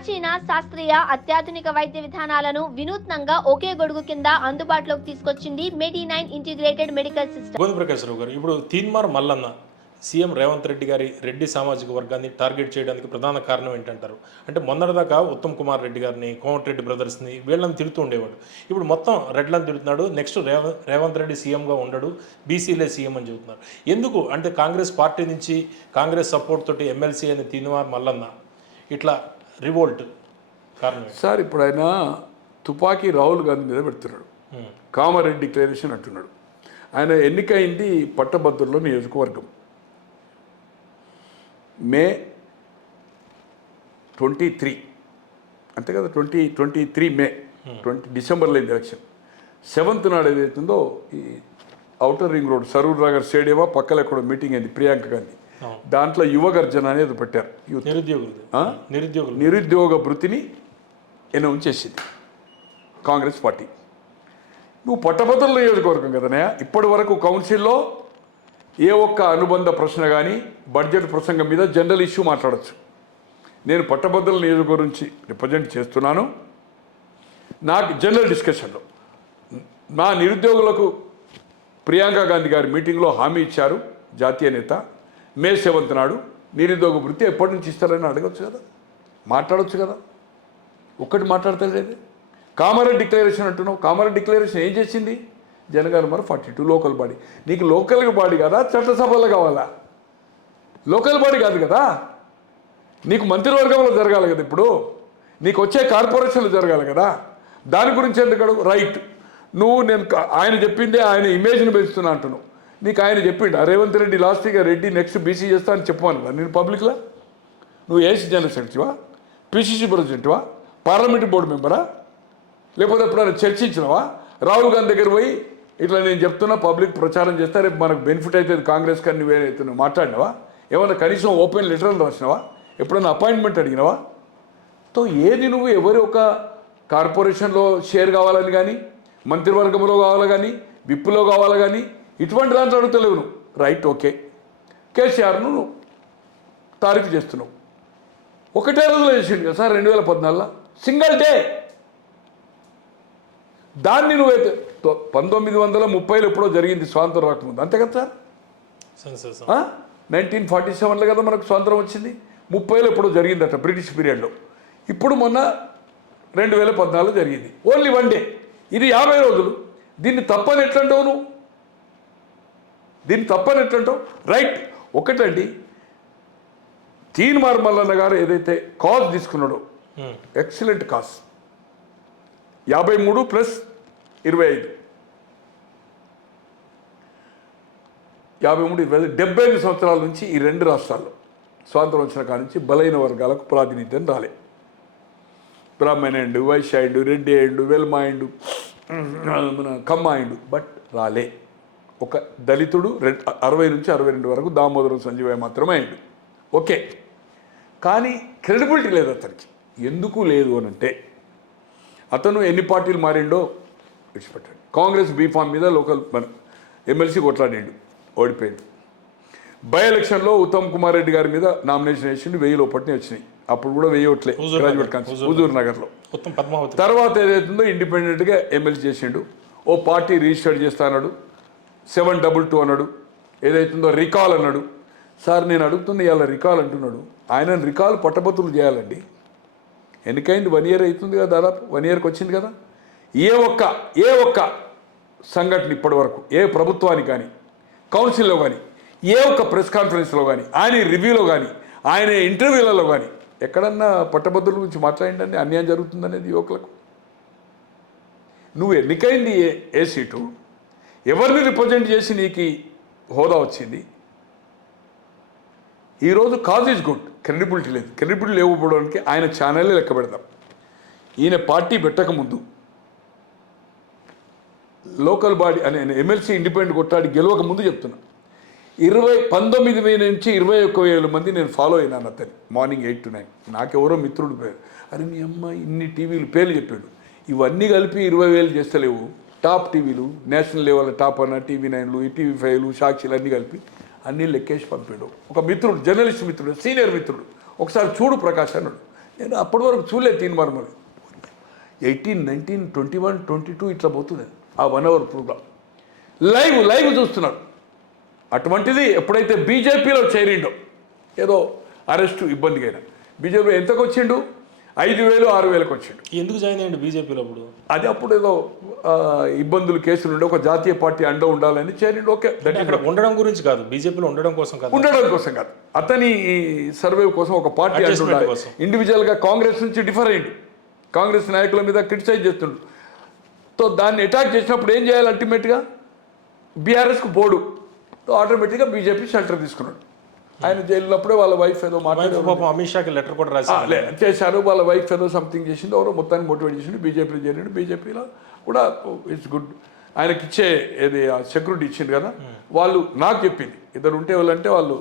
ప్రాచీన శాస్త్రీయ అత్యాధునిక వైద్య విధానాలను వినూత్నంగా ఒకే గొడుగు కింద అందుబాటులోకి తీసుకొచ్చింది medi nine integrated medical system. Govinda Prakash Rao గారు ఇప్పుడు తీన్మార్ మల్లన్న సీఎం రేవంత్ రెడ్డి గారి రెడ్డి సామాజిక వర్గాన్ని టార్గెట్ చేయడానికి ప్రధాన కారణం ఏంటంటారు? అంటే మొన్నటిదాకా ఉత్తమ్ కుమార్ రెడ్డి గారిని కోమటిరెడ్డి బ్రదర్స్ని వీళ్ళని తిడుతూ ఉండేవాడు. ఇప్పుడు మొత్తం రెడ్లను తిడుతున్నాడు నెక్స్ట్ రేవ రేవంత్ రెడ్డి సీఎంగా ఉండడు బీసీలే సీఎం అని చెబుతున్నారు. ఎందుకు? అంటే కాంగ్రెస్ పార్టీ నుంచి కాంగ్రెస్ సపోర్ట్ తోటి ఎమ్మెల్సీ అని తీన్మార్ మల్లన్న ఇట్లా రివోల్ట్? సార్ ఇప్పుడు ఆయన తుపాకీ రాహుల్ గాంధీ మీద పెడుతున్నాడు. కామారెడ్డి డిక్లరేషన్ అంటున్నాడు. ఆయన ఎన్నికైంది పట్టభద్రుల్లో నియోజకవర్గం. May twenty three. అంతే కదా? Twenty twenty three May. Twenty డిసెంబర్లో అయింది ఎలక్షన్. సెవెంత్ నాడు ఏదైతుందో ఈ outer ring road Saroor Nagar స్టేడియమా? పక్కన ఎక్కడో మీటింగ్ అయింది ప్రియాంక గాంధీ. దాంట్లో యువగర్జన అనేది పెట్టారు. నిరుద్యోగులు నిరుద్యోగ భృతిని అనౌన్స్ చేసింది కాంగ్రెస్ పార్టీ. నువ్వు పట్టభద్రుల నియోజకవర్గం కదనయ్య ఇప్పటి వరకు కౌన్సిల్లో ఏ ఒక్క అనుబంధ ప్రశ్న కానీ బడ్జెట్ ప్రసంగం మీద జనరల్ ఇష్యూ మాట్లాడచ్చు. నేను పట్టభద్రుల నియోజకవర్గం నుంచి రిప్రజెంట్ చేస్తున్నాను. నాకు జనరల్ డిస్కషన్లో. నా నిరుద్యోగులకు ప్రియాంక గాంధీ గారి మీటింగ్లో హామీ ఇచ్చారు జాతీయ నేత. మే సెవెంత్ నాడు నిరుద్యోగ వృత్తి ఎప్పటి నుంచి ఇస్తారని అడగచ్చు కదా. మాట్లాడవచ్చు కదా. ఒక్కటి మాట్లాడతలేదు. కామారెడ్డి డిక్లరేషన్ అంటున్నావు. కామారెడ్డి డిక్లరేషన్ ఏం చేసింది? జనగారు మరి ఫార్టీ టూ లోకల్ బాడీ. నీకు లోకల్ బాడీ కదా చట్టసభలో కావాలా? లోకల్ బాడీ కాదు కదా. నీకు మంత్రివర్గంలో జరగాలి కదా ఇప్పుడు. నీకు వచ్చే కార్పొరేషన్లు జరగాలి కదా. దాని గురించి ఎందుకు రైట్. నువ్వు నేను ఆయన చెప్పిందే ఆయన ఇమేజ్ని పెంచుతున్నా అంటున్నావు. నీకు ఆయన చెప్పిండు రేవంత్ రెడ్డి లాస్ట్ ఇక రెడ్డి నెక్స్ట్ బీసీ చేస్తా అని చెప్పమన్నా నేను పబ్లిక్లో నువ్వు ఏసీ జనరల్ సెక్రటరీవా పిసిసి ప్రెసిడెంట్వా పార్లమెంట్ బోర్డు మెంబరా లేకపోతే ఎప్పుడైనా చర్చించినవా? రాహుల్ గాంధీ దగ్గర పోయి ఇట్లా నేను చెప్తున్నా పబ్లిక్ ప్రచారం చేస్తే రేపు మనకు బెనిఫిట్ అవుతుంది కాంగ్రెస్ కానీ వేరే మాట్లాడినావా? ఏమైనా కనీసం ఓపెన్ లెటర్లు రాసినావా? ఎప్పుడైనా అపాయింట్మెంట్ అడిగినావా? తో ఏది నువ్వు ఎవరి ఒక కార్పొరేషన్లో షేర్ కావాలని కానీ మంత్రివర్గంలో కావాలి కానీ విప్పులో కావాలి కానీ ఇటువంటి దాంట్లో అడుగుతలేవు నువ్వు. రైట్ ఓకే కేసీఆర్ను నువ్వు తారీఖు చేస్తున్నావు. ఒకటే రోజులో చేసిండు కదా సార్ రెండు వేల పద్నాలుగులో? సింగిల్ డే దాన్ని నువ్వైతే పంతొమ్మిది వందల ముప్పైలో ఎప్పుడో జరిగింది స్వాతంత్రం రాకముందు. అంతే కదా సార్? నైన్టీన్ ఫార్టీ సెవెన్లో కదా మనకు స్వాతంత్రం వచ్చింది. ముప్పైలో ఎప్పుడో జరిగిందట బ్రిటిష్ పీరియడ్లో. ఇప్పుడు మొన్న రెండు వేల పద్నాలుగు జరిగింది. ఓన్లీ వన్ డే ఇది యాభై రోజులు. దీన్ని తప్పని ఎట్లంటావు నువ్వు? దీన్ని తప్పని ఎట్లంటావు? రైట్. ఒకటండి తీన్ మార్మల్లన్న గారు ఏదైతే కాజ్ తీసుకున్నాడో ఎక్సలెంట్ కాజ్. యాభై మూడు ప్లస్ ఇరవై ఐదు. యాభై మూడు ఇరవై ఐదు డెబ్బై ఐదు సంవత్సరాల నుంచి ఈ రెండు రాష్ట్రాల్లో స్వాతంత్రం వచ్చిన కాడ నుంచి బలైన వర్గాలకు ప్రాతినిధ్యం రాలే. బ్రాహ్మణ అయిండు వైశ్య అయిండు రెడ్డి అయిండు వెల్మ అయిండు మన కమ్మ అయిండు బట్ రాలే. ఒక దళితుడు రెడ్ అరవై నుంచి అరవై రెండు వరకు దామోదరం సంజీవయ్య మాత్రమే అయిండు. ఓకే. కానీ క్రెడిబిలిటీ లేదు అతనికి. ఎందుకు లేదు అని అంటే అతను ఎన్ని పార్టీలు మారిండో విడిచిపెట్టాడు. కాంగ్రెస్ బీఫామ్ మీద లోకల్ మన ఎమ్మెల్సీ కొట్లాడిండు. ఓడిపోయిండు. బై ఎలక్షన్లో ఉత్తమ్ కుమార్ రెడ్డి గారి మీద నామినేషన్ వేసిండు వెయ్యి లోపటిని వచ్చినాయి. అప్పుడు కూడా వెయ్యి ఓట్లే గ్రాడ్యుయేట్ కాన్స్టిట్యూన్సీ హుజూర్ నగర్లో. తర్వాత ఏదైతుందో ఇండిపెండెంట్గా ఎమ్మెల్సీ చేసిండు. ఓ పార్టీ రిజిస్టర్ చేస్తా అన్నాడు. సెవెన్ డబుల్ టూ అన్నాడు. ఏదైతుందో రికాల్ అన్నాడు. సార్ నేను అడుగుతున్న ఇవాళ రికాల్ అంటున్నాడు. ఆయన రికాల్ పట్టభద్రులు చేయాలండి. ఎన్నికైంది వన్ ఇయర్ అవుతుంది కదా దాదాపు. వన్ ఇయర్కి వచ్చింది కదా. ఏ ఒక్క ఏ ఒక్క సంఘటన ఇప్పటి వరకు ఏ ప్రభుత్వానికి కానీ కౌన్సిల్లో కానీ ఏ ఒక్క ప్రెస్ కాన్ఫరెన్స్లో కానీ ఆయన రివ్యూలో కానీ ఆయన ఇంటర్వ్యూలలో కానీ ఎక్కడన్నా పట్టభద్రుల గురించి మాట్లాడండి అన్యాయం జరుగుతుందనేది యువకులకు. నువ్వు ఎన్నికైంది ఏ ఏ సీటు? ఎవరిని రిప్రజెంట్ చేసి నీకు హోదా వచ్చింది? ఈరోజు కాజ్ ఈజ్ గుడ్ క్రెడిబిలిటీ లేదు. క్రెడిబిలిటీ లేకపోవడానికి ఆయన ఛానల్లే లెక్క పెడతాం ఈయన పార్టీ పెట్టక ముందు లోకల్ బాడీ అనే ఎమ్మెల్సీ ఇండిపెండెంట్ కొట్టాడి గెలవక ముందు చెప్తున్నా. ఇరవై పంతొమ్మిది వేల నుంచి ఇరవై ఒక్క వేల మంది నేను ఫాలో అయినాను అతని మార్నింగ్ ఎయిట్ టు నైన్ నాకెవరో మిత్రుడు పేరు. అరే మీ అమ్మ ఇన్ని టీవీలు పేర్లు చెప్పాడు. ఇవన్నీ కలిపి ఇరవై వేలు చేస్తలేవు. టాప్ టీవీలు నేషనల్ లెవెల్ టాప్ అన్న టీవీ నైన్లు ఈ టీవీ ఫైవ్లు సాక్షిలు అన్నీ కలిపి అన్నీ లెక్కేసి పంపాడు. ఒక మిత్రుడు జర్నలిస్ట్ మిత్రుడు సీనియర్ మిత్రుడు. ఒకసారి చూడు ప్రకాష్ అన్నాడు. నేను అప్పటి వరకు చూడలేదు తీన్మార్ మరి eighteen nineteen twenty one twenty two ఇట్లా పోతుంది ఆ one hour programme. Live live చూస్తున్నాడు. అటువంటిది ఎప్పుడైతే బీజేపీలో చేరిండో ఏదో అరెస్టు ఇబ్బందిగా అయినా బీజేపీ ఎంతకు వచ్చిండు ఐదు వేలు ఆరు వేలకు వచ్చిండు. ఎందుకు జాయిన్ అయ్యండి బీజేపీలో అప్పుడు? అది అప్పుడు ఏదో ఇబ్బందులు కేసులు ఉండే ఒక జాతీయ పార్టీ అండ ఉండాలని చేరిండు. ఓకే అంటే అక్కడ ఉండడం గురించి కాదు బీజేపీలో ఉండడం కోసం కాదు. ఉండడం కోసం కాదు. అతని సర్వే కోసం ఒక పార్టీ Adjustment అంటుండాలి కోసం. ఇండివిజువల్గా కాంగ్రెస్ నుంచి డిఫర్ అయ్యిండు. కాంగ్రెస్ నాయకుల మీద క్రిటిసైజ్ చేస్తుండు. సో దాన్ని అటాక్ చేసినప్పుడు ఏం చేయాలి అల్టిమేట్గా బీఆర్ఎస్కు పోడు. సో ఆటోమేటిక్గా బీజేపీ షెల్టర్ తీసుకున్నాడు. ఆయన జైలున్నప్పుడే వాళ్ళ వైఫ్ ఏదో మాట్లాడారు పాపం అమిత్ షాకి లెటర్ కూడా రాశారు చేశారు. వాళ్ళ వైఫ్ ఏదో సంథింగ్ చేసింది. ఎవరో మొత్తాన్ని మోటివేట్ చేసిండు. బీజేపీలో చేరిండు. బీజేపీలో కూడా ఇట్స్ గుడ్ ఆయనకి ఇచ్చే ఏది సెక్యూరిటీ ఇచ్చిండు కదా. వాళ్ళు నాకు చెప్పింది. ఇద్దరు ఉంటే వాళ్ళంటే వాళ్ళు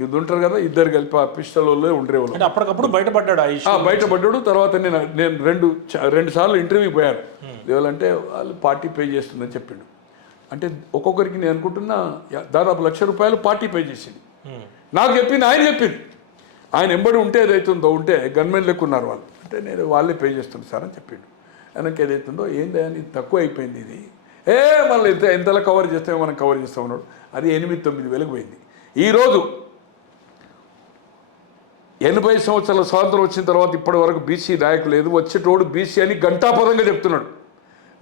ఇది ఉంటారు కదా ఇద్దరు కలిపి ఆ పిస్టల్ వాళ్ళే ఉండే వాళ్ళు అంటే అప్పటికప్పుడు బయటపడ్డాడు బయటపడ్డాడు. తర్వాత నేను నేను రెండు రెండు సార్లు ఇంటర్వ్యూ పోయాను. ఎవరంటే వాళ్ళు పార్టీ పే చేస్తుందని చెప్పిండు. అంటే ఒక్కొక్కరికి నేను అనుకుంటున్నా దాదాపు లక్ష రూపాయలు పార్టీ పే చేసింది Hmm. నాకు చెప్పింది ఆయన చెప్పింది. ఆయన ఎంబడి ఉంటే ఏదైతుందో ఉంటే గన్మెన్ లెక్క ఉన్నారు వాళ్ళు. అంటే నేను వాళ్ళే పే చేస్తుంది సార్ అని చెప్పిండు. ఆయనకి ఏదైతుందో ఏంది అని తక్కువ అయిపోయింది ఇది. ఏ మళ్ళీ ఎంత ఎంతలా కవర్ చేస్తామో మనం కవర్ చేస్తాం అన్నాడు. అది ఎనిమిది తొమ్మిది వేలకు పోయింది. ఈరోజు ఎనభై సంవత్సరాల స్వాతంత్రం వచ్చిన తర్వాత ఇప్పటి వరకు బీసీ నాయకులు లేదు. వచ్చేటోడు బీసీ అని గంటాపదంగా చెప్తున్నాడు.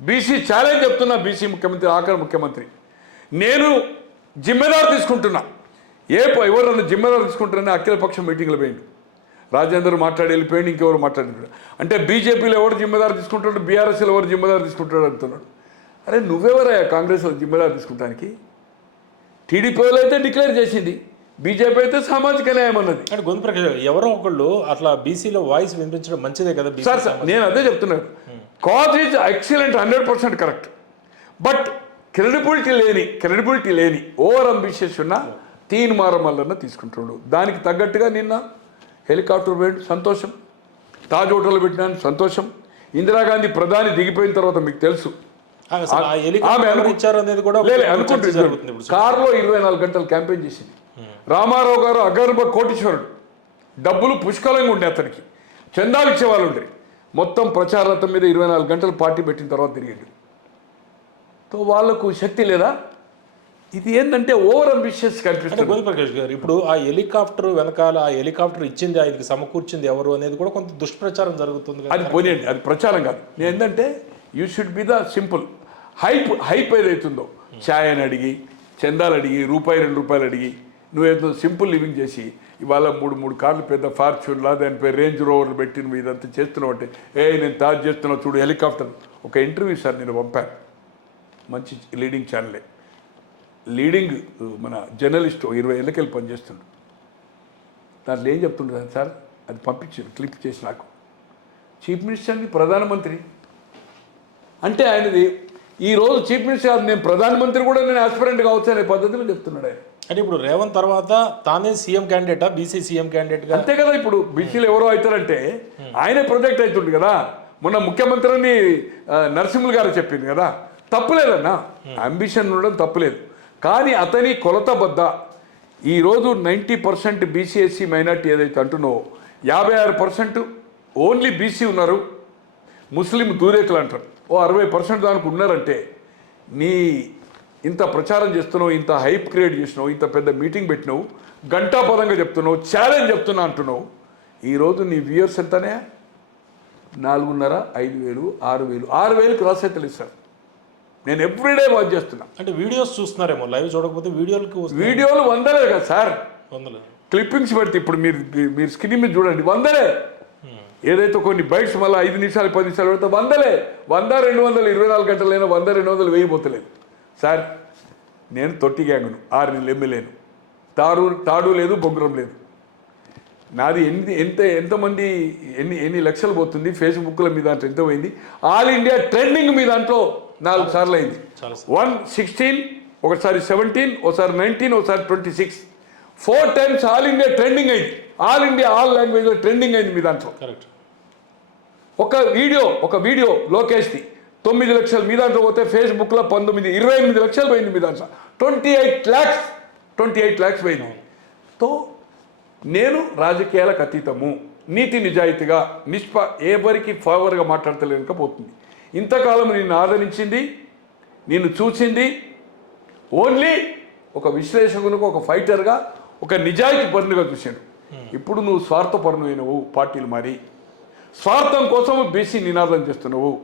బీసీ ఛాలెంజ్ చెప్తున్నా బీసీ ముఖ్యమంత్రి ఆఖరి ముఖ్యమంత్రి. నేను జిమ్మెదారు తీసుకుంటున్నా. ఏ ప- ఎవరన్నా జిమ్మెదారు తీసుకుంటారని అఖిలపక్షం మీటింగ్లో పోయిండు రాజేందర్ మాట్లాడి వెళ్ళిపోయింది ఇంకెవరు మాట్లాడి అంటే బీజేపీలో ఎవరు జిమ్మెదారు తీసుకుంటాడు బీఆర్ఎస్లో ఎవరు జిమ్మెదారు తీసుకుంటాడు అంటున్నాడు. అరే నువ్వెవరయ్యా కాంగ్రెస్లో జిమ్మెదారు తీసుకుంటానికి? టీడీపీలో అయితే డిక్లేర్ చేసింది. బీజేపీ అయితే సామాజిక న్యాయం అన్నది. అంటే గొంతు ప్రకాష్ ఎవరో ఒకళ్ళు అట్లా బీసీలో వాయిస్ వినిపించడం మంచిదే కదా సార్ సార్ నేను అదే చెప్తున్నాను cause is excellent hundred percent correct. But credibility లేని క్రెడిబిలిటీ లేని ఓవర్ అంబిషియస్ ఉన్న తీన్ మారమల్లన్న తీసుకుంటున్నాడు దానికి తగ్గట్టుగా నిన్న హెలికాప్టర్ పోయాడు సంతోషం. తాజ్ హోటల్ పెట్టినాను సంతోషం. ఇందిరాగాంధీ ప్రధాని దిగిపోయిన తర్వాత మీకు తెలుసు. కారులో ఇరవై నాలుగు గంటలు క్యాంపెయిన్ చేసింది. రామారావు గారు అగర్భ కోటీశ్వరుడు. డబ్బులు పుష్కలంగా ఉండే అతనికి. చందాలు ఇచ్చేవాళ్ళు ఉండే. మొత్తం ప్రచారతం మీద ఇరవై నాలుగు గంటలు పార్టీ పెట్టిన తర్వాత తిరిగాడు. తో వాళ్ళకు శక్తి లేదా? ఇది ఏంటంటే ఓవర్ అంబిషియస్ కనిపిస్తుంది గోధుమ ప్రకాష్ గారు ఇప్పుడు ఆ హెలికాప్టర్ వెనకాల ఆ హెలికాప్టర్ ఇచ్చింది ఆయనకి సమకూర్చింది ఎవరు అనేది కూడా కొంత దుష్ప్రచారం జరుగుతుంది అది పోనీయండి అది ప్రచారం కాదు. నేను ఏంటంటే you should be the simple hype hype ఏదైతుందో ఛాయ్ అని అడిగి చందాలు అడిగి రూపాయి రెండు రూపాయలు అడిగి నువ్వేదో సింపుల్ లివింగ్ చేసి ఇవాళ మూడు మూడు కార్లు పెద్ద ఫార్చ్యూన్లా దానిపై రేంజ్ రోవర్లు పెట్టి నువ్వు ఇదంతా చేస్తున్నావు అంటే ఏ నేను తాజ్ చేస్తున్నావు చూడు హెలికాప్టర్. ఒక ఇంటర్వ్యూ సార్ నేను పంపాను మంచి లీడింగ్ ఛానలే లీడింగ్ మన జర్నలిస్ట్ ఇరవై ఏళ్ళకెళ్ళి పనిచేస్తుండు దాంట్లో ఏం చెప్తుండే సార్? అది పంపించారు క్లిప్ చేసి నాకు. చీఫ్ మినిస్టర్ని ప్రధానమంత్రి. అంటే ఆయనది ఈ రోజు చీఫ్ మినిస్టర్ కాదు నేను ప్రధానమంత్రి కూడా నేను ఆస్పిరెంట్ కావచ్చు అనే పద్ధతిలో చెప్తున్నాడు ఆయన. అంటే ఇప్పుడు రేవంత్ తర్వాత తానే సీఎం క్యాండిడేటా బీసీ సీఎం క్యాండిడేట్ అంతే కదా ఇప్పుడు బీసీలు ఎవరో అవుతారంటే ఆయనే ప్రొజెక్ట్ అవుతుంది కదా. మొన్న ముఖ్యమంత్రిని నరసింహులు గారు చెప్పింది కదా. తప్పులేదన్నా. అంబిషన్ ఉండడం తప్పులేదు. కానీ అతని కొలతబద్ద ఈరోజు నైంటీ పర్సెంట్ బీసీఎస్సీ మైనార్టీ ఏదైతే అంటున్నో యాభై ఆరు పర్సెంట్ ఓన్లీ బీసీ ఉన్నారు. ముస్లిం దూరేకులు అంటారు. ఓ అరవై పర్సెంట్ దానికి ఉన్నారంటే నీ ఇంత ప్రచారం చేస్తున్నావు ఇంత హైప్ క్రియేట్ చేసినావు ఇంత పెద్ద మీటింగ్ పెట్టినావు గంటాపదంగా చెప్తున్నావు ఛాలెంజ్ చెప్తున్నా అంటున్నావు. ఈరోజు నీ వ్యూయర్స్ ఎంతనే? నాలుగున్నర ఐదు వేలు ఆరు వేలు ఆరు వేలకు రాసేతలేదు సార్ నేను ఎవ్రీడే వాచ్ చేస్తున్నా. అంటే వీడియోస్ చూస్తున్నారేమో లైవ్ చూడకపోతే వీడియోలకి వీడియోలు వందలే కదా సార్. వందలు. క్లిప్పింగ్స్ పెడితే ఇప్పుడు మీరు మీరు స్క్రీన్ మీద చూడండి వందలే. ఏదైతే కొన్ని బైట్స్ మళ్ళీ ఐదు నిమిషాలు పది నిమిషాలు పెడితే వందలే. వంద రెండు వందలు ఇరవై నాలుగు గంటలైనా వంద రెండు వందలు వేయబోతలేదు సార్ నేను తొట్టి గ్యాంగును ఆరు నెలలు ఎమ్మెల్యేను తాడు తాడు లేదు బొంగురం లేదు. నాది ఎన్ని ఎంత ఎంతమంది ఎన్ని ఎన్ని లక్షలు పోతుంది ఫేస్బుక్ల మీద ఎంత పోయింది? ఆల్ ఇండియా ట్రెండింగ్ మీ దాంట్లో. నాలుగు సార్లు. అయింది వన్ సిక్స్టీన్ ఒకసారి సెవెంటీన్ ఒకసారి నైన్టీన్ ఒకసారి twenty six. Four times all India trending అయింది. ఆల్ ఇండియా ఆల్ లాంగ్వేజ్లో ట్రెండింగ్ అయింది మీ దాంట్లో. కరెక్ట్ ఒక వీడియో ఒక వీడియో లోకేష్ది. తొమ్మిది లక్షలు మీ దాంట్లో పోతే ఫేస్బుక్లో పంతొమ్మిది ఇరవై ఎనిమిది లక్షలు పోయింది మీ దాంట్లో. Twenty eight lakhs twenty eight lakhs పోయింది. తో నేను రాజకీయాలకు అతీతము. నీతి నిజాయితీగా నిష్ప ఎవరికి ఫేవర్గా మాట్లాడతలేకపోతుంది ఇంతకాలం నిన్ను ఆదరించింది నిన్ను చూసింది ఓన్లీ ఒక విశ్లేషకునికి ఒక ఫైటర్గా ఒక నిజాయితీ పరునిగా చూశాడు ఇప్పుడు నువ్వు స్వార్థపరునైనవు పార్టీలు మారి. స్వార్థం కోసం బీసీ నినాదం చేస్తున్నావు.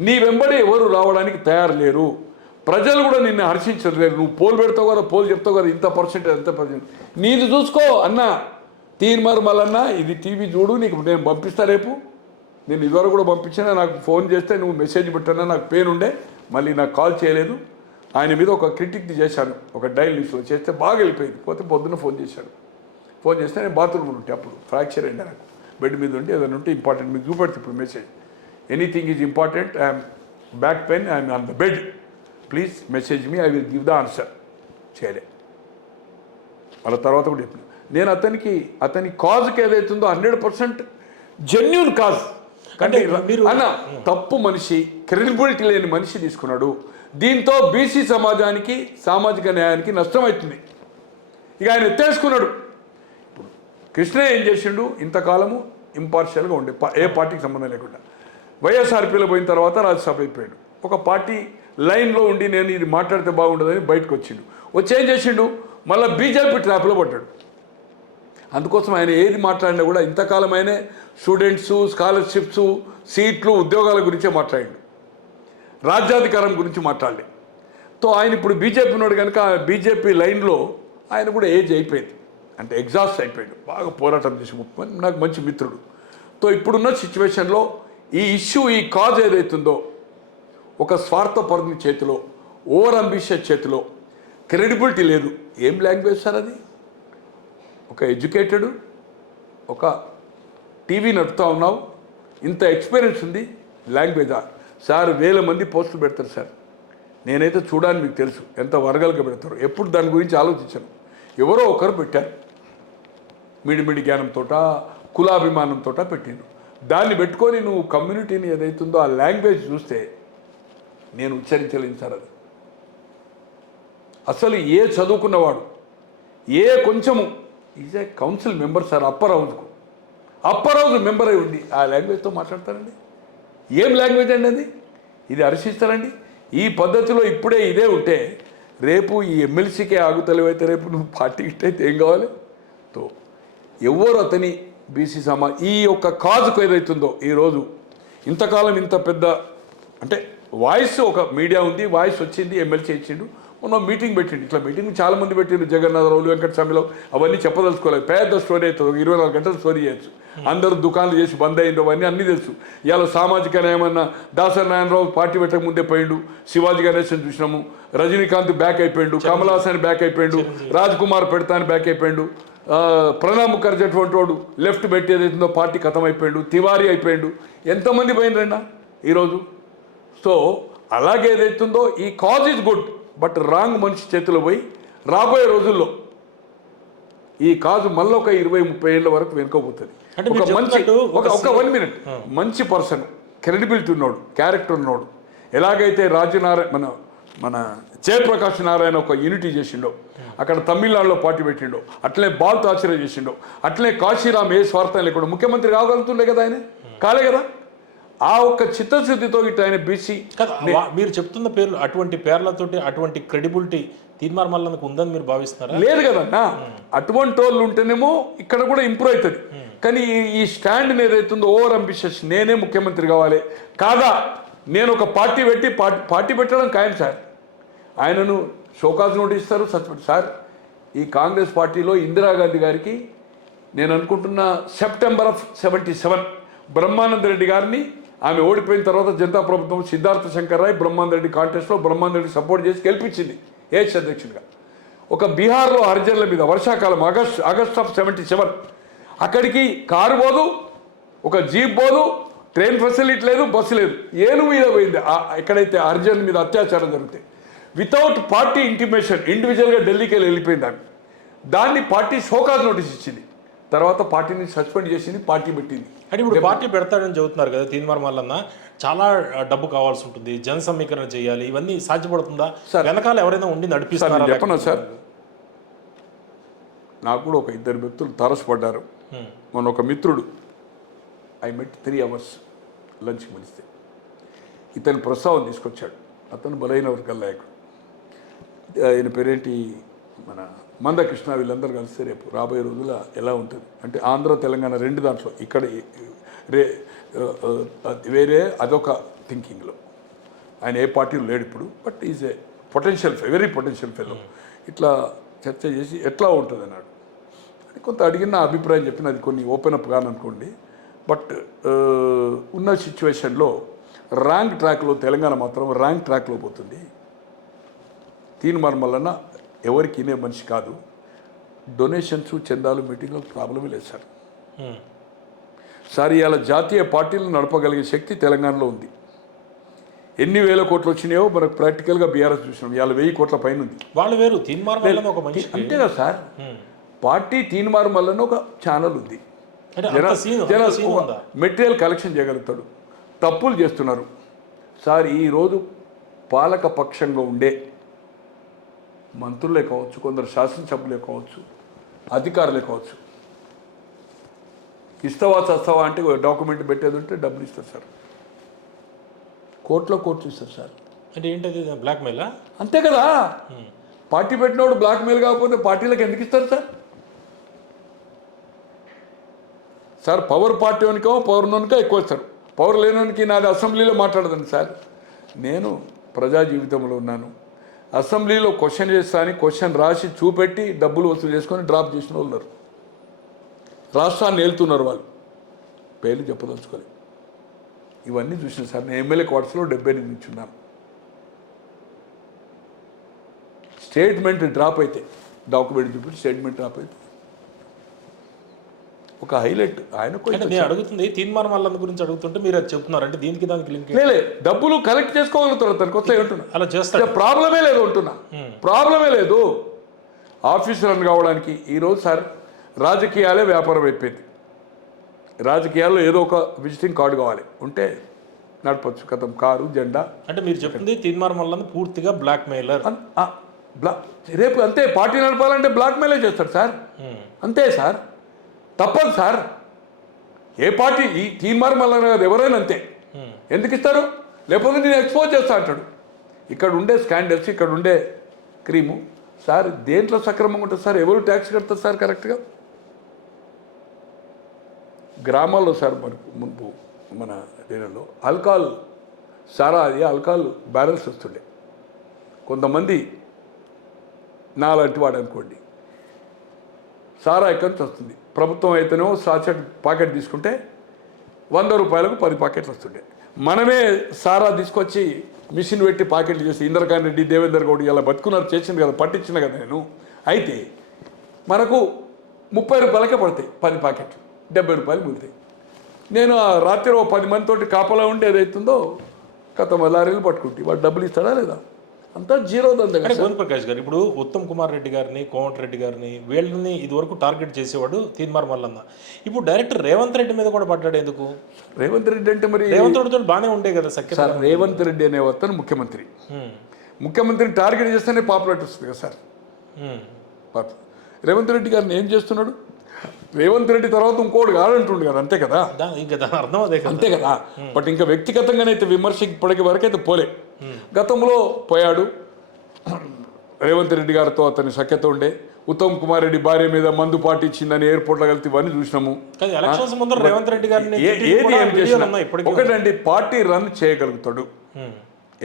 నీ వెంబడి ఎవరు రావడానికి తయారు లేరు ప్రజలు కూడా నిన్ను హర్షించలేరు నువ్వు పోల్ పెడతావు కదా పోల్ చెప్తావు కదా ఇంత పర్సెంట్ ఎంత పర్సెంట్ నీది చూసుకో అన్న. తీన్మార్ మల్లన్న ఇది టీవీ చూడు నీకు నేను పంపిస్తా రేపు. నేను ఇదివరకు కూడా పంపించినా నాకు ఫోన్ చేస్తే నువ్వు మెసేజ్ పెట్టానా నాకు పెయిన్ ఉండే మళ్ళీ నాకు కాల్ చేయలేదు. ఆయన మీద ఒక క్రిటిక్ది చేశాను ఒక డైల్ న్యూస్లో చేస్తే బాగా వెళ్ళిపోయింది. పోతే పొద్దున్న ఫోన్ చేశాడు. ఫోన్ చేస్తే నేను బాత్రూమ్ ఉంటే అప్పుడు ఫ్రాక్చర్ అయింది నాకు. బెడ్ మీద ఉంటే ఏదైనా ఉంటే ఇంపార్టెంట్ మీకు చూపెడుతుంది ఇప్పుడు message anything is important I'm back pain I'm on the bed please message me I will give the answer చేయలే. వాళ్ళ తర్వాత కూడా చెప్పిన. నేను అతనికి అతని కాజ్కి ఏదైతుందో హండ్రెడ్ పర్సెంట్ జెన్యున్ కాజ్ అంటే మీరు- అన్న తప్పు మనిషి క్రెడిబిలిటీ లేని మనిషి తీసుకున్నాడు. దీంతో బీసీ సమాజానికి సామాజిక న్యాయానికి నష్టమవుతుంది ఇక ఆయన ఎత్తేసుకున్నాడు. ఇప్పుడు కృష్ణ ఏం చేసిండు? ఇంతకాలము ఇంపార్షియల్గా ఉండే ఏ పార్టీకి సంబంధం లేకుండా. వైఎస్ఆర్పీలో పోయిన తర్వాత రాజ్యసభ అయిపోయాడు. ఒక పార్టీ లైన్లో ఉండి నేను ఇది మాట్లాడితే బాగుండదని బయటకు వచ్చిండు. వచ్చి ఏం చేసిండు? మళ్ళీ బీజేపీ ట్రాప్లో పడ్డాడు. అందుకోసం ఆయన ఏది మాట్లాడినా కూడా ఇంతకాలం ఆయనే స్టూడెంట్స్ స్కాలర్షిప్స్ సీట్లు ఉద్యోగాల గురించే మాట్లాడిండు. రాజ్యాధికారం గురించి మాట్లాడలే. తో ఆయన ఇప్పుడు బీజేపీ ఉన్నాడు కనుక బీజేపీ లైన్లో ఆయన కూడా ఏజ్ అయిపోయింది. అంటే ఎగ్జాస్ట్ అయిపోయాడు. బాగా పోరాటం చేసి నాకు మంచి మిత్రుడు. తో ఇప్పుడున్న సిచ్యువేషన్లో ఈ ఇష్యూ ఈ కాజ్ ఏదైతుందో ఒక స్వార్థపరుని చేతిలో ఓవర్ అంబిషియస్ చేతిలో క్రెడిబిలిటీ లేదు. ఏం లాంగ్వేజ్ సార్ అది? ఒక ఎడ్యుకేటెడ్ ఒక టీవీ నడుపుతా ఉన్నావు ఇంత ఎక్స్పీరియన్స్ ఉంది లాంగ్వేజా సార్ వేల మంది పోస్టులు పెడతారు సార్. నేనైతే చూడడానికి మీకు తెలుసు ఎంత వరగలుగా పెడతారు. ఎప్పుడు దాని గురించి ఆలోచించాను. ఎవరో ఒకరు పెట్టారు. మిడిమిడి జ్ఞానంతో కులాభిమానంతో పెట్టిండు దాన్ని పెట్టుకొని నువ్వు కమ్యూనిటీని ఏదైతుందో ఆ లాంగ్వేజ్ చూస్తే నేను ఉచ్చరించలేను సార్ అది. అసలు ఏ చదువుకున్నవాడు ఏ కొంచెము is a council member sir upper హౌస్కు upper house member అయి ఉండి. ఆ లాంగ్వేజ్తో మాట్లాడతారండి? ఏం లాంగ్వేజ్ అండి అది? ఇది హర్షిస్తారండి? ఈ పద్ధతిలో ఇప్పుడే ఇదే ఉంటే రేపు ఈ ఎమ్మెల్సీకే ఆగుతలేవైతే రేపు నువ్వు పార్టీ ఇట్టయితే ఏం కావాలి? తో ఎవరు అతని బీసీ సమా ఈ యొక్క కాజుకు ఏదైతుందో ఈరోజు ఇంతకాలం ఇంత పెద్ద అంటే వాయిస్ ఒక మీడియా ఉంది వాయిస్ వచ్చింది ఎమ్మెల్సీ ఇచ్చిండు. మొన్న మీటింగ్ పెట్టిండు. ఇట్లా మీటింగ్ చాలా మంది పెట్టిండు జగన్నాథరావులు వెంకటస్వామిలో అవన్నీ చెప్పదలుచుకోలేదు. పెద్ద స్టోరీ అవుతుంది. ఒక ఇరవై నాలుగు గంటలు స్టోరీ చేయొచ్చు. అందరూ దుకాణాలు చేసి బంద్ అయిందో అవన్నీ అన్నీ తెలుసు. ఇవాళ సామాజిక న్యాయమన్న దాసరి నారాయణరావు పార్టీ పెట్టక ముందే పోయిండు. శివాజీ గణేశన్ చూసినాము. రజనీకాంత్ బ్యాక్ అయిపోయిండు. కమల్ హాసన్ బ్యాక్ అయిపోయిండు. రాజ్ కుమార్ పెడతాని బ్యాక్ అయిపోయిండు. ప్రణబ్ ముఖర్జీ అటువంటి వాడు లెఫ్ట్ పెట్టి ఏదైతుందో పార్టీ ఖతం అయిపోయిండు తివారీ అయిపోయిండు. ఎంతమంది పోయినరన్నా ఈరోజు? సో అలాగే ఏదైతుందో ఈ cause is good but wrong మనిషి చేతిలో పోయి రాబోయే రోజుల్లో ఈ కాజు మళ్ళీ ఒక ఇరవై ముప్పై ఏళ్ళ వరకు వెనుకోపోతుంది ఒక మంచి ఒక వన్ మినిట్ మంచి పర్సన్ క్రెడిబిలిటీ ఉన్నాడు క్యారెక్టర్ ఉన్నాడు. ఎలాగైతే రాజనారాయణ మన మన జయప్రకాష్ నారాయణ ఒక యూనిటీ చేసిండో అక్కడ తమిళనాడులో పార్టీ పెట్టిండో అట్లే బాల్ తాచరే చేసిండో అట్లే కాశీరామ్ ఏ స్వార్థం లేకుండా ముఖ్యమంత్రి కాగలుగుతుండే కదా ఆయన? కాలే కదా? ఆ ఒక్క చిత్తశుద్ధితో ఇట్లా ఆయన బీసీ మీరు చెప్తున్న పేర్లు అటువంటి పేర్లతోటి అటువంటి క్రెడిబిలిటీ తీర్మార్ మల్లన్నకు ఉందని మీరు భావిస్తున్నారా? లేదు కదన్నా. అటువంటి వాళ్ళు ఉంటేనేమో ఇక్కడ కూడా ఇంప్రూవ్ అవుతుంది. కానీ ఈ- ఈ స్టాండ్ ఏదైతుందో ఓవర్ అంబిషియస్ నేనే ముఖ్యమంత్రి కావాలి. కాదా నేను ఒక పార్టీ పెట్టి పార్టీ పార్టీ పెట్టడం ఖాయం సార్. ఆయనను షోకాజ్ నోటీస్ ఇస్తారు సస్పెండ్ సార్ ఈ కాంగ్రెస్ పార్టీలో ఇందిరాగాంధీ గారికి నేను అనుకుంటున్న September of seventy seven Brahmananda Reddy గారిని ఆమె ఓడిపోయిన తర్వాత జనతా ప్రభుత్వం సిద్ధార్థ శంకర్ రాయ్ బ్రహ్మానంద రెడ్డి కాంటెస్ట్లో బ్రహ్మానంద రెడ్డి సపోర్ట్ చేసి గెలిపించింది. ఏఎస్ అధ్యక్షుడిగా ఒక బీహార్లో హరిజనుల మీద వర్షాకాలం August August of seventy seven అక్కడికి కారు పోదు ఒక జీప్ పోదు ట్రైన్ ఫెసిలిటీ లేదు బస్సు లేదు. ఏను మీద పోయింది. ఎక్కడైతే హరిజన్ మీద అత్యాచారం జరుగుతాయి వితౌట్ పార్టీ ఇంటిమేషన్ ఇండివిజువల్గా ఢిల్లీకి వెళ్ళి వెళ్ళిపోయింది ఆమె. దాన్ని పార్టీ షోకాజ్ నోటీస్ ఇచ్చింది. తర్వాత పార్టీని సస్పెండ్ చేసింది పార్టీ పెట్టింది. అంటే ఇప్పుడు పార్టీ పెడతాడని చెబుతున్నారు కదా తీన్మార్ మల్లన్న చాలా డబ్బు కావాల్సి ఉంటుంది జన సమీకరణ చేయాలి ఇవన్నీ సాధ్యపడుతుందా? వెనకాల ఎవరైనా ఉండి నడిపిస్తారా? చెప్పనా సార్? నాకు కూడా ఒక ఇద్దరు వ్యక్తులు తారసపడ్డారు. మొన్న ఒక మిత్రుడు ఐ మెట్ త్రీ అవర్స్ లంచ్కి పిలిస్తే. ఇతను ప్రస్తావన తీసుకొచ్చాడు. అతను బలైన వర్గాల నాయకుడు. ఆయన పేరేంటి? మన మందకృష్ణ వీళ్ళందరూ కలిసి రేపు రాబోయే రోజుల ఎలా ఉంటుంది? అంటే ఆంధ్ర తెలంగాణ రెండు దాంట్లో ఇక్కడ రే వేరే అదొక థింకింగ్లో ఆయన ఏ పార్టీలో లేడు ఇప్పుడు but is a potential very potential fellow ఇట్లా చర్చ చేసి ఎట్లా ఉంటుంది అన్నాడు. అని కొంత అడిగిన నా అభిప్రాయం చెప్పిన అది కొన్ని ఓపెన్ అప్ కాననుకోండి బట్ ఉన్న సిచ్యువేషన్లో ర్యాంక్ ట్రాక్లో తెలంగాణ మాత్రం ర్యాంక్ ట్రాక్లో పోతుంది. తీన్ మర్మలన ఎవరికి ఇనే మనిషి కాదు. డొనేషన్స్ చందాలు మీటింగ్లో ప్రాబ్లమే లేదు సార్. హ్మ్. సార్ ఇవాళ జాతీయ పార్టీలను నడపగలిగే శక్తి తెలంగాణలో ఉంది. ఎన్ని వేల కోట్లు వచ్చినాయో మనకు ప్రాక్టికల్గా బీఆర్ఎస్ చూసినాం. ఇవాళ వెయ్యి కోట్ల పైన ఉంది. వాళ్ళు వేరు. తీన్మార్ ఒక అంతే కదా సార్. పార్టీ తీన్మార్ మల్లన్న ఒక ఛానల్ ఉందా. మెటీరియల్ కలెక్షన్ చేయగలుగుతాడు. తప్పులు చేస్తున్నారు. సార్ ఈరోజు పాలక పక్షంగా ఉండే మంత్రులే కావచ్చు కొందరు శాసనసభ్యులే కావచ్చు అధికారులే కావచ్చు. ఇస్తావా చస్తావా అంటే డాక్యుమెంట్ పెట్టేది ఉంటే డబ్బులు ఇస్తారు సార్. కోర్టులో కోర్టు ఇస్తారు సార్. అంటే ఏంటది బ్లాక్ మెయిలా అంతే కదా. పార్టీ పెట్టినోడు బ్లాక్ మెయిల్ కాకపోతే పార్టీలకు ఎందుకు ఇస్తారు సార్? సార్ పవర్ పార్టీ వనికో పవర్ నోనికో ఎక్కువ ఇస్తారు. పవర్ లేనోనికి నాది అసెంబ్లీలో మాట్లాడదండి సార్. నేను ప్రజా జీవితంలో ఉన్నాను. అసెంబ్లీలో క్వశ్చన్ చేస్తా అని క్వశ్చన్ రాసి చూపెట్టి డబ్బులు వసూలు చేసుకొని డ్రాప్ చేసిన వాళ్ళు ఉన్నారు. రాష్ట్రాన్ని ఏలుతున్నారు వాళ్ళు. పేర్లు చెప్పదలుచుకోలేదు. ఇవన్నీ చూసిన సార్ నేను ఎమ్మెల్యే క్వార్టర్స్లో డెబ్బై ఎనిమిది నుంచి ఉన్నాను. స్టేట్మెంట్ డ్రాప్ అయితే డాక్యుమెంట్ చూపి స్టేట్మెంట్ డ్రాప్ అయితే ఒక హైలైట్. ఆయనకు అంటే నేను అడుగుతుంది తీన్మార్ మల్లన్న గురించి అడుగుతుంటే మీరు అది చెప్తున్నారు. అంటే దీనికి దానికి లింక్? లేలే డబ్బులు కలెక్ట్ చేసుకోగలుగుతారు వస్తాయి అంటున్నా అలా చేస్తాడు. ప్రాబ్లమే లేదు అంటున్నా ప్రాబ్లమే లేదు. ఆఫీస్ రన్ కావడానికి ఈరోజు సార్ రాజకీయాలే వ్యాపారం అయిపోయింది. రాజకీయాల్లో ఏదో ఒక విజిటింగ్ కార్డు కావాలి. ఉంటే నడపచ్చు. కథం కారు జెండా. అంటే మీరు చెప్తుంది తీన్మార్ మల్లన్న పూర్తిగా బ్లాక్ మెయిలర్ అన్- బ్లా రేపు అంతే పార్టీ నడపాలంటే బ్లాక్ మెయిలే చేస్తాడు సార్. అంతే సార్. తప్పదు సార్. ఏ పార్టీ ఈ మళ్ళీ కాదు ఎవరైనా అంతే. ఎందుకు ఇస్తారు? లేకపోతే నేను ఎక్స్పోజ్ చేస్తా అంటాడు. ఇక్కడ ఉండే స్కాండల్స్ ఇక్కడ ఉండే క్రీము సార్ దేంట్లో సక్రమంగా ఉంటుంది సార్? ఎవరు ట్యాక్స్ కడతారు సార్ కరెక్ట్గా గ్రామాల్లో సార్ మనకు మున్పు మన ఏరియాలో ఆల్కహాల్ సారా అది ఆల్కహాల్ బ్యారల్స్ వస్తుండే. కొంతమంది నాలాంటి వాడు అనుకోండి. సారా ఎక్కడి నుంచి వస్తుంది? ప్రభుత్వం అయితేనో సాచెట్ పాకెట్ తీసుకుంటే వంద రూపాయలకు పది పాకెట్లు వస్తుండే. మనమే సారా తీసుకొచ్చి మిషన్ పెట్టి పాకెట్లు చేసి ఇంద్రకాంత్ రెడ్డి దేవేందర్ గౌడ్ ఇలా బతుకున్నారు చేసింది కదా పట్టించిన కదా నేను. అయితే మనకు ముప్పై రూపాయలకే పడతాయి పది పాకెట్లు డెబ్బై రూపాయలు మిగులుతాయి. నేను ఆ రాత్రి ఓ పది మందితోటి కాపలా ఉంటే ఏదైతుందో కథ లారీలు పట్టుకుంటే వాడు డబ్బులు ఇస్తాడా లేదా? అంతా జీరో దంద గోవింద్ ప్రకాష్ గారు ఇప్పుడు ఉత్తమ్ కుమార్ రెడ్డి గారిని కోమటి రెడ్డి గారిని వీళ్ళని ఇదివరకు టార్గెట్ చేసేవాడు తీన్మార్ మల్లన్న. ఇప్పుడు డైరెక్టర్ రేవంత్ రెడ్డి మీద కూడా పడ్డాడు ఎందుకు రేవంత్ రెడ్డి అంటే మరి రేవంత్ రెడ్డితో బాగానే ఉండే కదా సఖ్యత. సార్ రేవంత్ రెడ్డి అనే అతను ముఖ్యమంత్రి. ముఖ్యమంత్రిని టార్గెట్ చేస్తేనే పాపులారిటీ వస్తుంది కదా సార్. రేవంత్ రెడ్డి గారిని ఏం చేస్తున్నాడు? రేవంత్ రెడ్డి తర్వాత ఇంకోటి కాదంటుండు కదా అంతే కదా? దా ఇంకా దాని అర్థం అదే అంతే కదా. బట్ ఇంకా వ్యక్తిగతంగానైతే విమర్శ ఇప్పటికి వరకైతే పోలే. గతంలో పోయాడు. రేవంత్ రెడ్డి గారితో అతని సఖ్యత ఉండే. ఉత్తమ్ కుమార్ రెడ్డి భార్య మీద మందు పార్టీ ఇచ్చిందని ఎయిర్పోర్ట్లో కలిసి ఇవన్నీ చూసినాము. రేవంత్ రెడ్డి గారిని ఏది ఏం చేసినా ఒకటండి పార్టీ రన్ చేయగలుగుతాడు.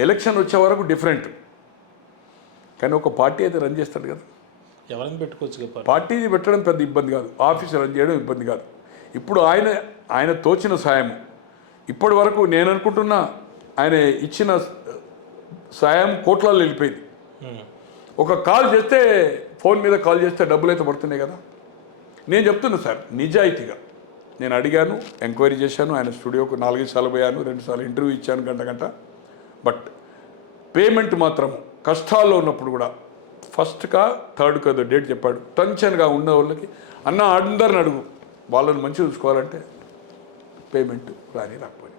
ఎలక్షన్ వచ్చే వరకు డిఫరెంట్ కానీ ఒక పార్టీ అయితే రన్ చేస్తాడు కదా. ఎవరిని పెట్టుకోవచ్చు పార్టీని పెట్టడం పెద్ద ఇబ్బంది కాదు. ఆఫీస్ రన్ చేయడం ఇబ్బంది కాదు. ఇప్పుడు ఆయన ఆయన తోచిన సాయం ఇప్పటి వరకు నేను అనుకుంటున్నా ఆయన ఇచ్చిన సాయం కోట్లలో వెళ్ళిపోయింది. ఒక కాల్ చేస్తే ఫోన్ మీద కాల్ చేస్తే డబ్బులు అయితే పడుతున్నాయి కదా. నేను చెప్తున్నా సార్ నిజాయితీగా. నేను అడిగాను ఎంక్వైరీ చేశాను ఆయన స్టూడియోకు నాలుగైదు సార్లు పోయాను రెండు సార్లు ఇంటర్వ్యూ ఇచ్చాను గంట గంట. బట్ పేమెంట్ మాత్రం కష్టాల్లో ఉన్నప్పుడు కూడా ఫస్ట్కా థర్డ్కి ఏదో డేట్ చెప్పాడు. టెన్షన్గా ఉన్న వాళ్ళకి అన్న అందరిని అడుగు. వాళ్ళని మంచిగా చూసుకోవాలంటే పేమెంట్ రాని రాకపోయి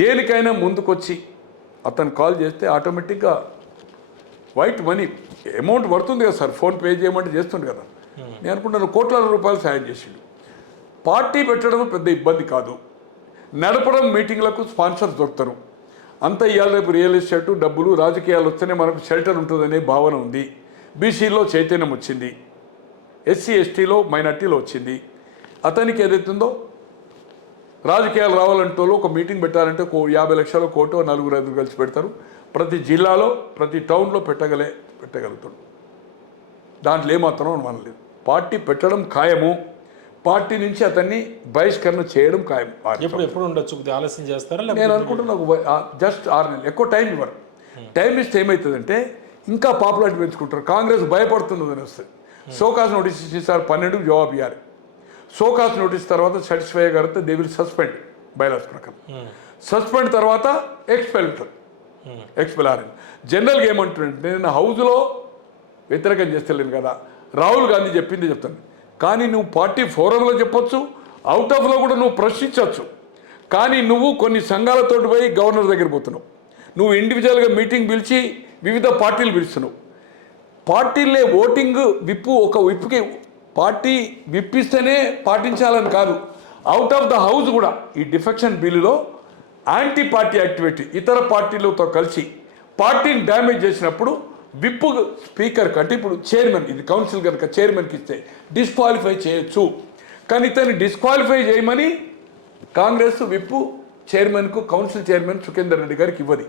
దేనికైనా ముందుకొచ్చి అతను కాల్ చేస్తే ఆటోమేటిక్గా వైట్ మనీ అమౌంట్ పడుతుంది కదా సార్ ఫోన్ పే చేయమంటే చేస్తుంది కదా. నేను అనుకుంటాను కోట్ల రూపాయలు సాయం చేసిండు. పార్టీ పెట్టడం పెద్ద ఇబ్బంది కాదు. నడపడం మీటింగ్లకు స్పాన్సర్స్ దొరుకుతారు. అంత ఇవాళ రేపు రియల్ ఎస్టేట్ డబ్బులు రాజకీయాలు వస్తేనే మనకు షెల్టర్ ఉంటుందనే భావన ఉంది. బీసీలో చైతన్యం వచ్చింది. ఎస్సీ ఎస్టీలో మైనార్టీలో వచ్చింది. అతనికి ఏదైతుందో రాజకీయాలు రావాలంటే ఒక మీటింగ్ పెట్టాలంటే యాభై లక్షల కోటో నలుగురు ఐదుగురు కలిసి పెడతారు. ప్రతి జిల్లాలో ప్రతి టౌన్లో పెట్టగలే పెట్టగలుగుతాడు. దాంట్లో ఏమాత్రం అనుమానం లేదు. పార్టీ పెట్టడం ఖాయము. పార్టీ నుంచి అతన్ని బహిష్కరణ చేయడం ఖాయం. ఎప్పుడు ఎప్పుడు ఉండొచ్చు? ఆలస్యం చేస్తారా? నేను అనుకుంటున్నా జస్ట్ ఆరు నెలలు. ఎక్కువ టైం ఇవ్వరు. టైం ఇస్తే ఏమవుతుందంటే ఇంకా పాపులారిటీ పెంచుకుంటారు. కాంగ్రెస్ భయపడుతున్నదని వస్తుంది. సోకాస్ నోటీస్ ఇచ్చేసారు పన్నెండుకు జవాబు ఇవ్వాలి సోకాస్ నోటీస్ తర్వాత సాటిస్ఫై గారితో దే విల్ సస్పెండ్ బైలాస్ ప్రకారం. సస్పెండ్ తర్వాత ఎక్స్పెల్ ఉంటుంది ఎక్స్పెల్ ఆర్ఎన్ జనరల్గా ఏమంటుంటే నేను హౌస్లో వ్యతిరేకం చేస్తలేను కదా. రాహుల్ గాంధీ చెప్పింది చెప్తాను. కానీ నువ్వు పార్టీ ఫోరంలో చెప్పొచ్చు అవుట్ ఆఫ్లో కూడా నువ్వు ప్రశ్నించవచ్చు కానీ నువ్వు కొన్ని సంఘాలతో పోయి గవర్నర్ దగ్గర పోతున్నావు. నువ్వు ఇండివిజువల్గా మీటింగ్ పిలిచి వివిధ పార్టీలు పిలుస్తున్నావు. పార్టీలే ఓటింగ్ విప్పు ఒక విప్పుకి పార్టీ విప్పిస్తేనే పాటించాలని కాదు. అవుట్ ఆఫ్ ద హౌస్ కూడా ఈ డిఫెక్షన్ బిల్లులో యాంటీ పార్టీ యాక్టివిటీ ఇతర పార్టీలతో కలిసి పార్టీని డ్యామేజ్ చేసినప్పుడు విప్పు స్పీకర్ కంటే ఇప్పుడు చైర్మన్ ఇది కౌన్సిల్ కనుక చైర్మన్కి ఇస్తే డిస్క్వాలిఫై చేయొచ్చు. కానీ ఇతన్ని డిస్క్వాలిఫై చేయమని కాంగ్రెస్ విప్పు చైర్మన్కు కౌన్సిల్ చైర్మన్ సుఖేందర్ రెడ్డి గారికి ఇవ్వదు.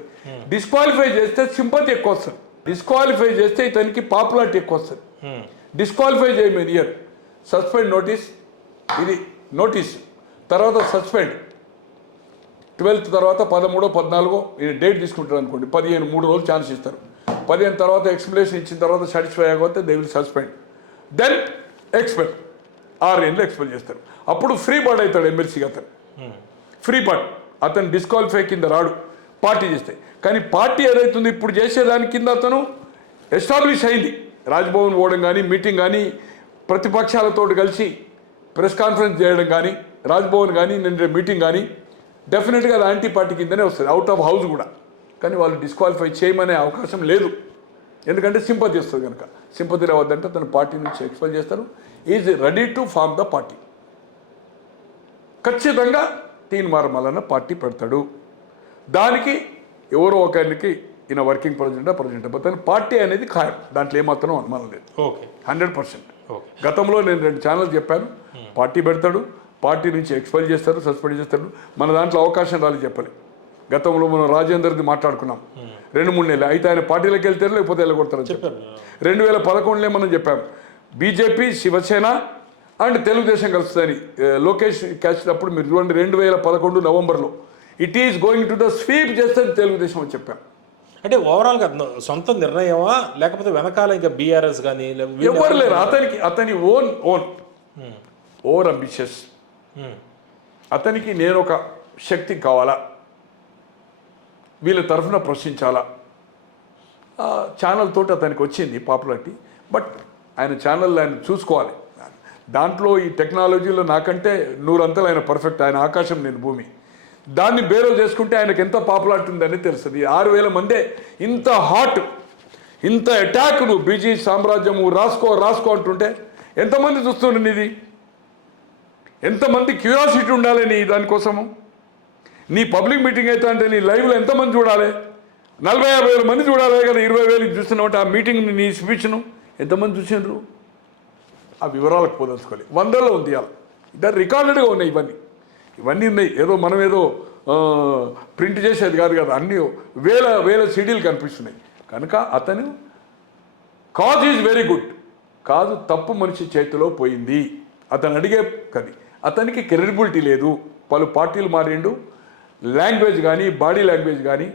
డిస్క్వాలిఫై చేస్తే సింపతి ఎక్కువ వస్తుంది. డిస్క్వాలిఫై చేస్తే ఇతనికి పాపులారిటీ ఎక్కువ వస్తుంది. డిస్క్వాలిఫై చేయమని ఇయర్ సస్పెండ్ నోటీస్ ఇది నోటీస్ తర్వాత సస్పెండ్ ట్వెల్త్ తర్వాత పదమూడో పద్నాలుగో ఇది డేట్ తీసుకుంటారు అనుకోండి. పదిహేను మూడు రోజులు ఛాన్స్ ఇస్తారు. పదిహేను తర్వాత ఎక్స్ప్లెనేషన్ ఇచ్చిన తర్వాత సాటిస్ఫై అవ్వకపోతే they will suspend then expel ఆరు ఏళ్ళు ఎక్స్పెల్ చేస్తారు. అప్పుడు ఫ్రీ బర్డ్ అవుతాడు ఎమ్మెల్సీగా అతను. ఫ్రీ బర్డ్ అతను డిస్క్వాలిఫై కింద రాడు. పార్టీ చేస్తే కానీ పార్టీ ఏదైతుంది? ఇప్పుడు చేసేదాని కింద అతను ఎస్టాబ్లిష్ అయింది. రాజ్భవన్ పోవడం కానీ మీటింగ్ కానీ ప్రతిపక్షాలతో కలిసి ప్రెస్ కాన్ఫరెన్స్ చేయడం కానీ రాజ్భవన్ కానీ నిన్న మీటింగ్ కానీ డెఫినెట్గా అది యాంటీ పార్టీ కిందనే వస్తుంది. అవుట్ ఆఫ్ హౌస్ కూడా. కానీ వాళ్ళు డిస్క్వాలిఫై చేయమనే అవకాశం లేదు. ఎందుకంటే సింపతి వస్తుంది కనుక. సింపతి రావద్దంటే తన పార్టీ నుంచి ఎక్స్పెల్ చేస్తారు. Is ready to form the party ఖచ్చితంగా తీన్ మారమాలన్న పార్టీ పెడతాడు. దానికి ఎవరో ఒకరికి ఈయన వర్కింగ్ ప్రెసిడెంట్ ప్రెసిడెంట్ పోతే పార్టీ అనేది ఖాయం. దాంట్లో ఏమాత్రం అనుమానం లేదు. ఓకే. Hundred percent. గతంలో నేను రెండు ఛానల్స్ చెప్పాను. పార్టీ పెడతాడు. పార్టీ నుంచి ఎక్స్పైల్ చేస్తారు సస్పెండ్ చేస్తారు. మన దాంట్లో అవకాశం రాలేదు చెప్పాలి. గతంలో మనం రాజేందర్ది మాట్లాడుకున్నాం. రెండు మూడు నెలలు. అయితే ఆయన పార్టీలోకి వెళ్తారు లేకపోతే వెళ్ళగొడతారు చెప్పారు. రెండు వేల పదకొండులో మనం చెప్పాం. బీజేపీ శివసేన అండ్ తెలుగుదేశం కలుస్తుందని లోకేష్ క్యాచ్ అప్పుడు మీరు చూడండి రెండు వేల పదకొండు నవంబర్లో. It is going to the sweep చేస్తుంది తెలుగుదేశం అని చెప్పాం. అంటే ఓవరాల్గా సొంత నిర్ణయమా? లేకపోతే వెనకాల ఇంకా బీఆర్ఎస్ కానీ ఎవరు లేరు. అతనికి అతని ఓన్ ఓన్. Over ambitious. అతనికి నేను ఒక శక్తి కావాలా? వీళ్ళ తరఫున ప్రశ్నించాలా? ఛానల్ తోటి అతనికి వచ్చింది పాపులారిటీ బట్ ఆయన ఛానల్ ఆయన చూసుకోవాలి. దాంట్లో ఈ టెక్నాలజీలో నాకంటే నూరంతలు ఆయన పర్ఫెక్ట్ ఆయన ఆకాశం నేను భూమి. దాన్ని బేరో చేసుకుంటే ఆయనకు ఎంత పాపులారిటీ ఉందని తెలుస్తుంది. ఆరు వేల మందే ఇంత హాట్ ఇంత అటాక్ నువ్వు బీజీ సామ్రాజ్యము రాసుకో రాసుకో అంటుంటే ఎంతమంది చూస్తుండే ఇది ఎంతమంది క్యూరియాసిటీ ఉండాలి నీ దానికోసము నీ పబ్లిక్ మీటింగ్ అయితే అంటే నీ లైవ్లో ఎంతమంది చూడాలి? నలభై యాభై వేల మంది చూడాలి కదా ఇరవై వేలు చూస్తున్నావు ఆ మీటింగ్ నీ స్పీచ్ను ఎంతమంది చూసిండ్రు? ఆ వివరాలకు పోదలుచుకోవాలి వందల్లో ఉంది అలా ఇద్దరు రికార్డెడ్గా ఉన్నాయి ఇవన్నీ. ఇవన్నీ ఉన్నాయి. ఏదో మనం ఏదో ప్రింట్ చేసేది కాదు కదా. అన్నీ వేల వేల సీడీలు కనిపిస్తున్నాయి. కనుక అతను కాజ్ ఈజ్ వెరీ గుడ్. కాదు తప్పు మనిషి చేతిలో పోయింది. అతను అడిగే కది అతనికి క్రెడిబిలిటీ లేదు. పలు పార్టీలు మారిండు. లాంగ్వేజ్ కానీ బాడీ లాంగ్వేజ్ కానీ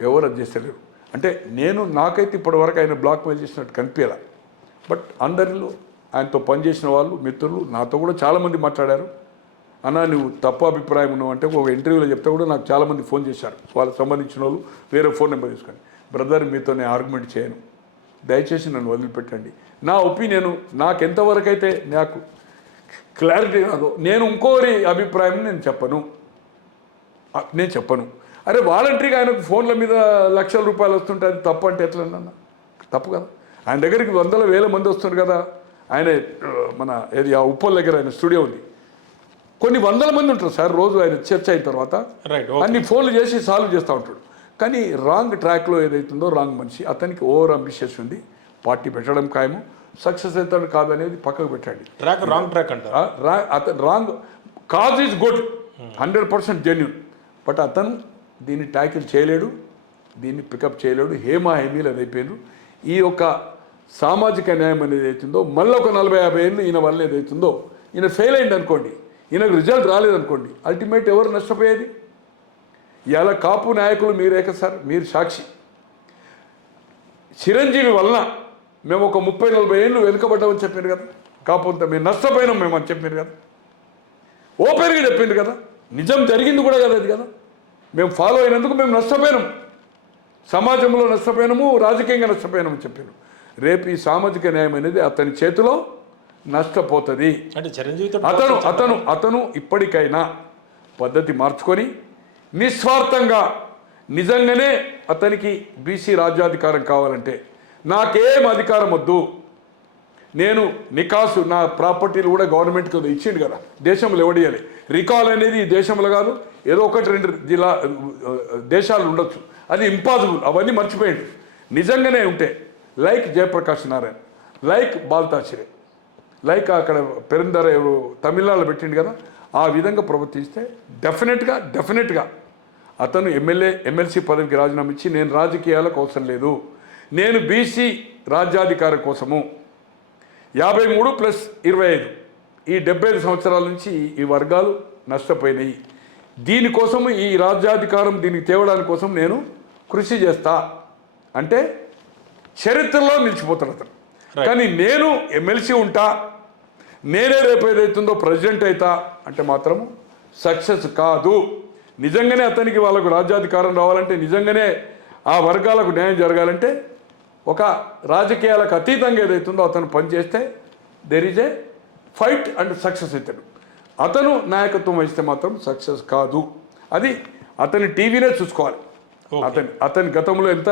ఎవరు అది చేస్తలేరు. అంటే నేను నాకైతే ఇప్పటివరకు ఆయన బ్లాక్ మెయిల్ చేసినట్టు కనిపించాల. బట్ అందరిలో ఆయనతో పనిచేసిన వాళ్ళు మిత్రులు నాతో కూడా చాలామంది మాట్లాడారు. అన్న నువ్వు తప్పు అభిప్రాయం ఉన్నావు అంటే ఒక ఇంటర్వ్యూలో చెప్తే కూడా నాకు చాలామంది ఫోన్ చేశారు. వాళ్ళకి సంబంధించిన వాళ్ళు వేరే ఫోన్ నెంబర్ తీసుకొని బ్రదర్ మీతో నేను ఆర్గ్యుమెంట్ చేయను. దయచేసి నన్ను వదిలిపెట్టండి. నా ఒపీనియను నాకు ఎంతవరకు అయితే నాకు క్లారిటీ రాదో నేను ఇంకోరి అభిప్రాయం నేను చెప్పను. నేను చెప్పను. అరే వాలంటరీగా ఆయనకు ఫోన్ల మీద లక్షల రూపాయలు వస్తుంటే అది తప్పు అంటే ఎట్లన్నా తప్పు కదా. ఆయన దగ్గరికి వందల వేల మంది వస్తున్నారు కదా. ఆయన మన ఏది ఆ ఉప్పల్ దగ్గర ఆయన స్టూడియో ఉంది. కొన్ని వందల మంది ఉంటారు సార్ రోజు ఆయన చర్చ అయిన తర్వాత. అన్ని ఫోన్లు చేసి సాల్వ్ చేస్తూ ఉంటాడు. కానీ రాంగ్ ట్రాక్లో ఏదైతుందో రాంగ్ మనిషి అతనికి ఓవర్ అంబిషియస్ ఉంది. పార్టీ పెట్టడం ఖాయము సక్సెస్ అవుతాడు కాదనేది పక్కకు పెట్టండి. ట్రాక్ రాంగ్ ట్రాక్ అంటారు. అతను wrong cause is good hundred percent genuine but అతను దీన్ని ట్యాకిల్ చేయలేడు దీన్ని పికప్ చేయలేడు. హేమా హేమీలు అది అయిపోయారు ఈ యొక్క సామాజిక న్యాయం అనేది అవుతుందో మళ్ళీ ఒక నలభై యాభై ఏళ్ళు ఈయన వల్ల ఏదైతుందో ఈయన ఫెయిల్ అయింది అనుకోండి ఈయనకు రిజల్ట్ రాలేదనుకోండి అల్టిమేట్ ఎవరు నష్టపోయేది? ఇలా కాపు నాయకులు మీరేక సార్ మీరు సాక్షి. చిరంజీవి వలన మేము ఒక ముప్పై నలభై ఏళ్ళు వెనుకబడ్డామని చెప్పారు కదా కాకపోతే మేము నష్టపోయినాం మేము అని చెప్పారు కదా. ఓపెన్గా చెప్పింది కదా నిజం జరిగింది కూడా కదా అది కదా. మేము ఫాలో అయినందుకు మేము నష్టపోయినాం. సమాజంలో నష్టపోయినాము రాజకీయంగా నష్టపోయినామని చెప్పారు. రేపు ఈ సామాజిక న్యాయం అనేది అతని చేతిలో నష్టపోతుంది. అంటే చిరంజీవితో అతను అతను అతను ఇప్పటికైనా పద్ధతి మార్చుకొని నిస్వార్థంగా నిజంగానే అతనికి బీసీ రాజ్యాధికారం కావాలంటే నాకేం అధికారం వద్దు. నేను నికాసు నా ప్రాపర్టీలు కూడా గవర్నమెంట్కి ఇచ్చిండు కదా. దేశంలో ఎవడియాలి రికాల్ అనేది ఈ దేశంలో కాదు ఏదో ఒకటి రెండు జిల్లా దేశాలు ఉండొచ్చు. అది ఇంపాసిబుల్ అవన్నీ మర్చిపోయిండు. నిజంగానే ఉంటే like Jayaprakash Narayana like బాల్తాచిరే. Like అక్కడ పెరందర ఎవరు తమిళనాడులో పెట్టిండు కదా ఆ విధంగా ప్రవర్తిస్తే డెఫినెట్గా డెఫినెట్గా అతను ఎమ్మెల్యే ఎమ్మెల్సీ పదవికి రాజీనామా ఇచ్చి నేను రాజకీయాలకు అవసరం లేదు. నేను బీసీ రాజ్యాధికారం కోసము యాభై మూడు ప్లస్ ఇరవై ఐదు. ఈ డెబ్బై ఐదు సంవత్సరాల నుంచి ఈ- వర్గాలు నష్టపోయినాయి. దీనికోసము ఈ రాజ్యాధికారం దీనికి తేవడానికి కోసం నేను కృషి చేస్తా. అంటే చరిత్రలో నిలిచిపోతాడు అతను. కానీ నేను ఎమ్మెల్సీ ఉంటా నేనే రేపు ఏదైతుందో ప్రెసిడెంట్ అవుతా అంటే మాత్రము సక్సెస్ కాదు. నిజంగానే అతనికి వాళ్ళకు రాజ్యాధికారం రావాలంటే నిజంగానే ఆ వర్గాలకు న్యాయం జరగాలంటే ఒక రాజకీయాలకు అతీతంగా ఏదైతుందో అతను పనిచేస్తే there is a fight and success అవుతాడు అతను నాయకత్వం వహిస్తే మాత్రం సక్సెస్ కాదు. అది అతని టీవీనే చూసుకోవాలి. అతని అతని గతంలో ఎంత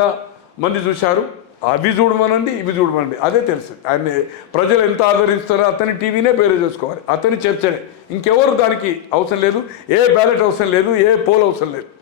మంది చూశారు? అవి చూడమనండి ఇవి చూడమనండి. అదే తెలుసు. ఆయన ప్రజలు ఎంత ఆదరిస్తారో అతని టీవీనే పేరు చేసుకోవాలి. అతని చర్చనే. ఇంకెవరు దానికి అవసరం లేదు. ఏ బ్యాలెట్ అవసరం లేదు ఏ పోల్ అవసరం లేదు.